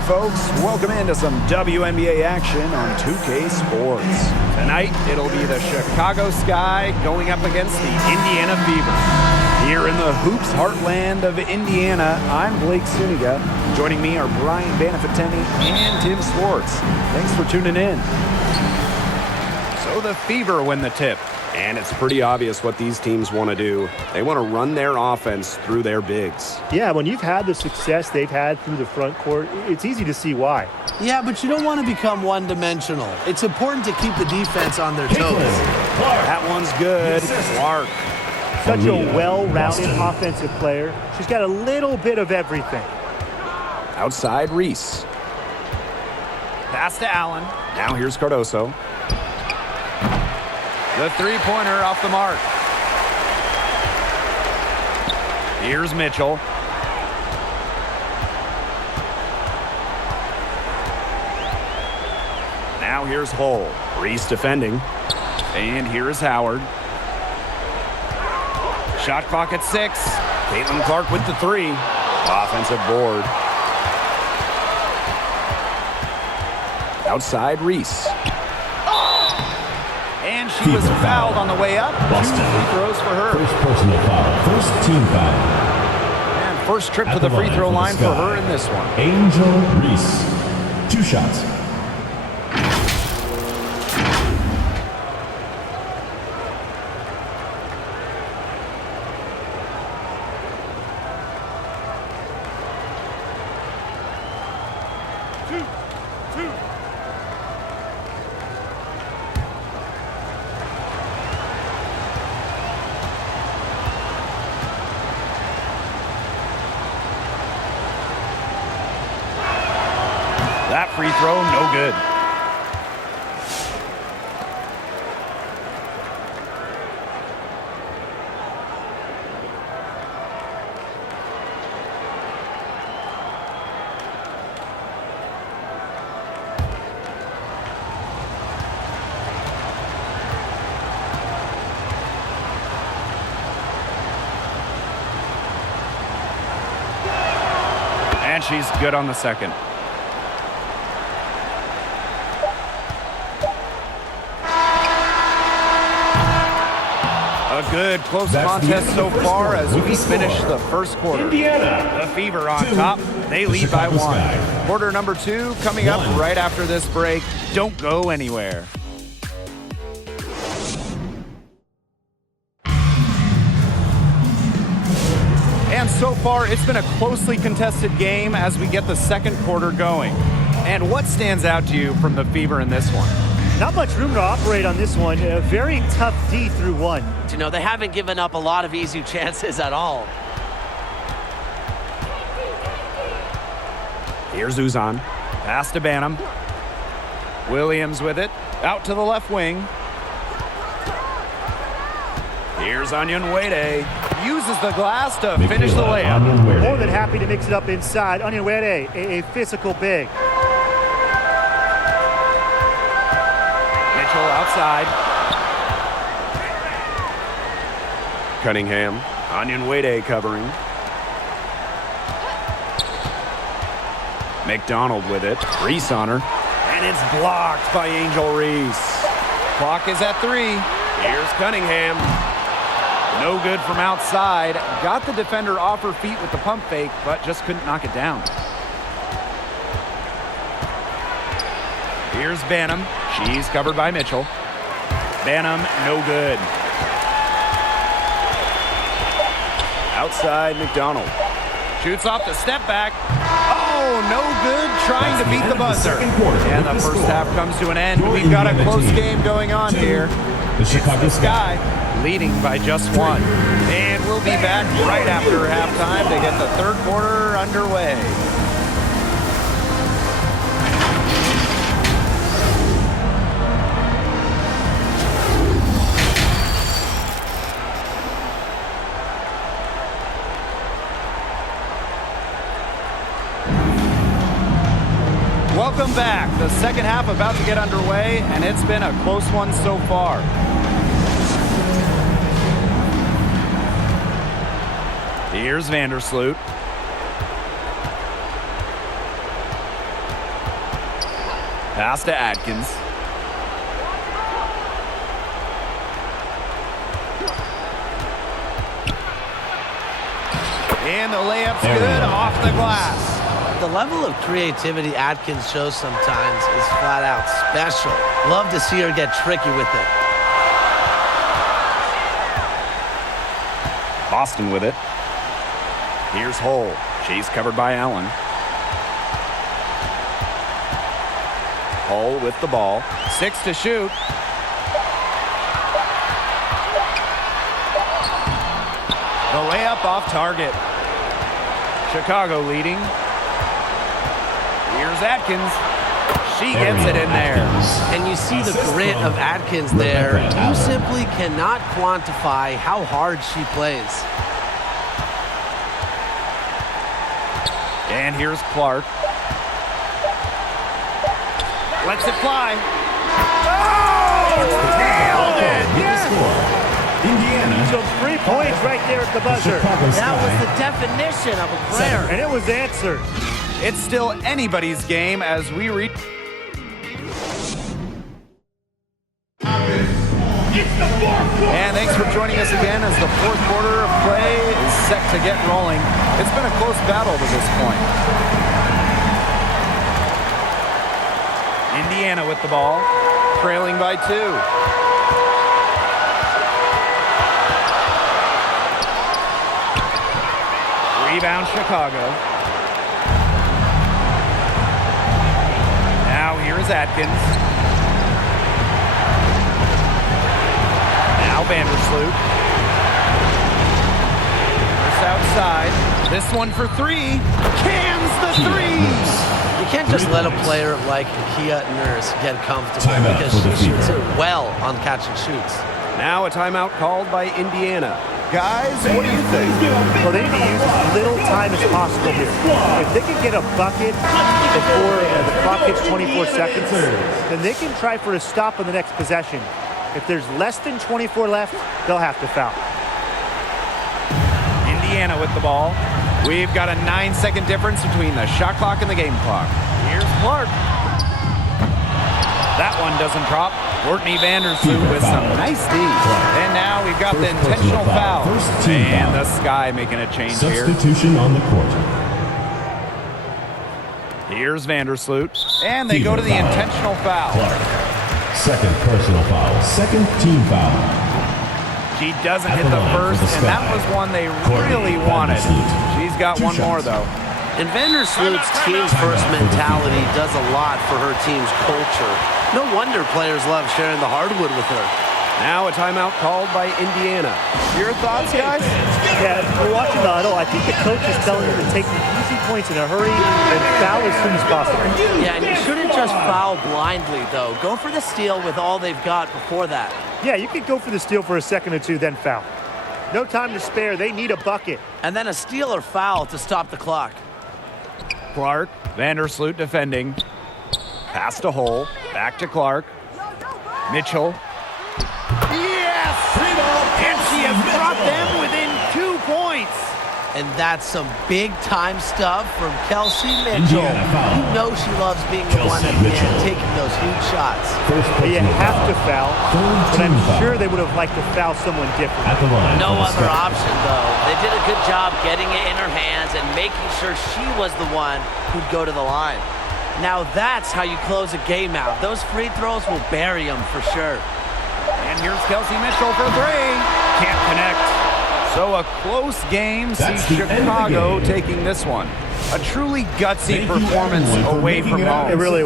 Hey folks, welcome into some WNBA action on 2K Sports. Tonight, it'll be the Chicago Sky going up against the Indiana Fever. Here in the hoops heartland of Indiana, I'm Blake Suniga. Joining me are Brian Banafiteni and Tim Swartz. Thanks for tuning in. So the Fever win the tip. And it's pretty obvious what these teams want to do. They want to run their offense through their bigs. Yeah, when you've had the success they've had through the front court, it's easy to see why. Yeah, but you don't want to become one-dimensional. It's important to keep the defense on their toes. That one's good. Clark. Such a well-rounded offensive player. She's got a little bit of everything. Outside, Reese. Pass to Allen. Now here's Cardoso. The three-pointer off the mark. Here's Mitchell. Now here's Hull. Reese defending. And here's Howard. Shot clock at 6. Caitlin Clark with the 3. Offensive board. Outside, Reese. And she was fouled on the way up. Boston. 2 free throws for her. First personal foul. First team foul. And first trip to the free throw line for her in this one. Angel Reese. 2 shots. That free throw, no good. And she's good on the second. A good close contest so far as we finish the first quarter. Indiana. The Fever on top. They lead by 1. Quarter number 2 coming up right after this break. Don't go anywhere. And so far, it's been a closely contested game as we get the second quarter going. And what stands out to you from the Fever in this one? Not much room to operate on this one. A very tough D through 1. You know, they haven't given up a lot of easy chances at all. Here's Uzan. Pass to Banham. Williams with it. Out to the left wing. Here's Onyenwere. Uses the glass to finish the layup. More than happy to mix it up inside. Onyenwere, a physical big. Mitchell outside. Cunningham. Onyenwere covering. McDonald with it. Reese on her. And it's blocked by Angel Reese. Clock is at 3. Here's Cunningham. No good from outside. Got the defender off her feet with the pump fake, but just couldn't knock it down. Here's Banham. She's covered by Mitchell. Banham, no good. Outside, McDonald. Shoots off the step back. Oh, no good. Trying to beat the buzzer. And the first half comes to an end. We've got a close game going on here. The Chicago Sky leading by just 1. And we'll be back right after halftime to get the third quarter underway. Welcome back. The second half about to get underway, and it's been a close one so far. Here's Vandersloot. Pass to Atkins. And the layup's good off the glass. The level of creativity Atkins shows sometimes is flat out special. Love to see her get tricky with it. Boston with it. Here's Hull. She's covered by Allen. Hull with the ball. 6 to shoot. The layup off target. Chicago leading. Here's Atkins. She gets it in there. And you see the grit of Atkins there. You simply cannot quantify how hard she plays. And here's Clark. Lets it fly. Oh! Nailed it! Yes! Indiana. So 3 points right there at the buzzer. That was the definition of a prayer. And it was answered. It's still anybody's game as we reach. And thanks for joining us again as the fourth quarter of play is set to get rolling. It's been a close battle to this point. Indiana with the ball, trailing by 2. Rebound Chicago. Now here is Atkins. Now Vandersloot. This outside. This one for 3. Cans the 3. You can't just let a player like Kia Nurse get comfortable because she shoots it well on catch and shoots. Now a timeout called by Indiana. Guys, what do you think? Well, they need to use as little time as possible here. If they can get a bucket before the clock hits 24 seconds, then they can try for a stop on the next possession. If there's less than 24 left, they'll have to foul. Indiana with the ball. We've got a 9-second difference between the shot clock and the game clock. Here's Clark. That one doesn't drop. Courtney Vandersloot with some nice D. And now we've got the intentional foul. And the Sky making a change here. Substitution on the court. Here's Vandersloot. And they go to the intentional foul. Clark. Second personal foul. Second team foul. She doesn't hit the first, and that was one they really wanted. She's got one more, though. And Vandersloot's team-first mentality does a lot for her team's culture. No wonder players love sharing the hardwood with her. Now a timeout called by Indiana. Your thoughts, guys? Yeah, we're watching the huddle. I think the coach is telling them to take the easy points in a hurry and foul as soon as possible. Yeah, and you shouldn't just foul blindly, though. Go for the steal with all they've got before that. Yeah, you can go for the steal for a second or two, then foul. No time to spare. They need a bucket. And then a steal or foul to stop the clock. Clark, Vandersloot defending. Pass to Hull, back to Clark. Mitchell. Yes! And she has brought them within 2 points. And that's some big-time stuff from Kelsey Mitchell. You know she loves being the one at the end, taking those huge shots. You have to foul, but I'm sure they would have liked to foul someone different. At the line. No other option, though. They did a good job getting it in her hands and making sure she was the one who'd go to the line. Now that's how you close a game out. Those free throws will bury them for sure. And here's Kelsey Mitchell for 3. Can't connect. So a close game sees Chicago taking this one. A truly gutsy performance away from home. It really